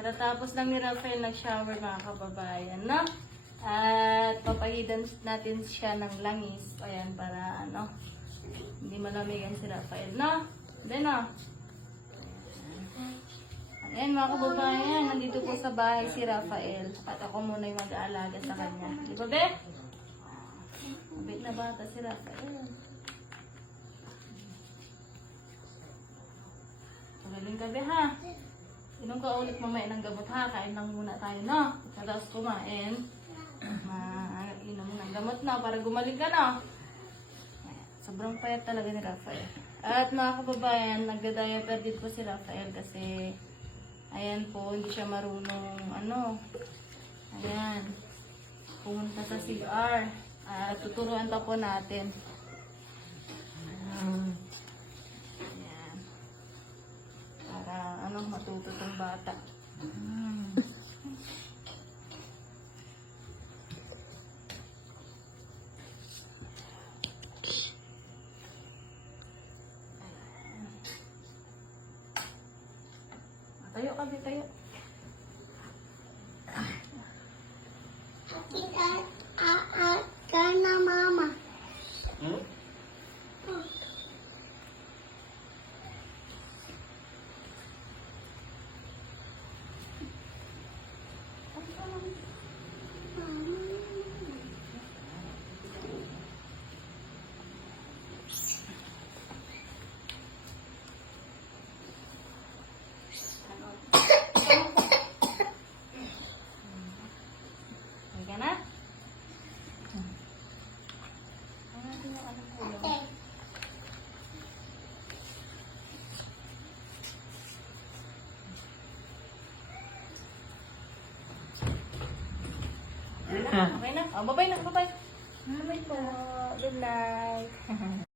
Katatapos lang ni Rafael nag-shower mga kababayan, no? At papahidan natin siya ng langis. Ayan, para ano, hindi malamigan si Rafael, no? Then, no? Ayan mga kababayan, nandito po sa bahay si Rafael. At ako muna yung mag-aalaga sa kanya. Di ba, be? Mabait na bata si Rafael. Magaling ka, be, ha? Inom ka ulit mamaya ng gamot, ha? Kain lang muna tayo, no? Pagkatapos kumain, inom mo ng gamot na para gumaling ka, no? Sobrang payat talaga ni Rafael. At mga kababayan, nagda-diaper din po si Rafael kasi ayan po, hindi siya marunong ayan, pumunta sa CR. Tuturuan pa po natin. Ayan. Para matuto tong bata. Tayo ka, tayo. Ka na mama. Hmm? Okay na? Okay na? Oh, bye-bye na, bye-bye. Bye-bye po. Good night.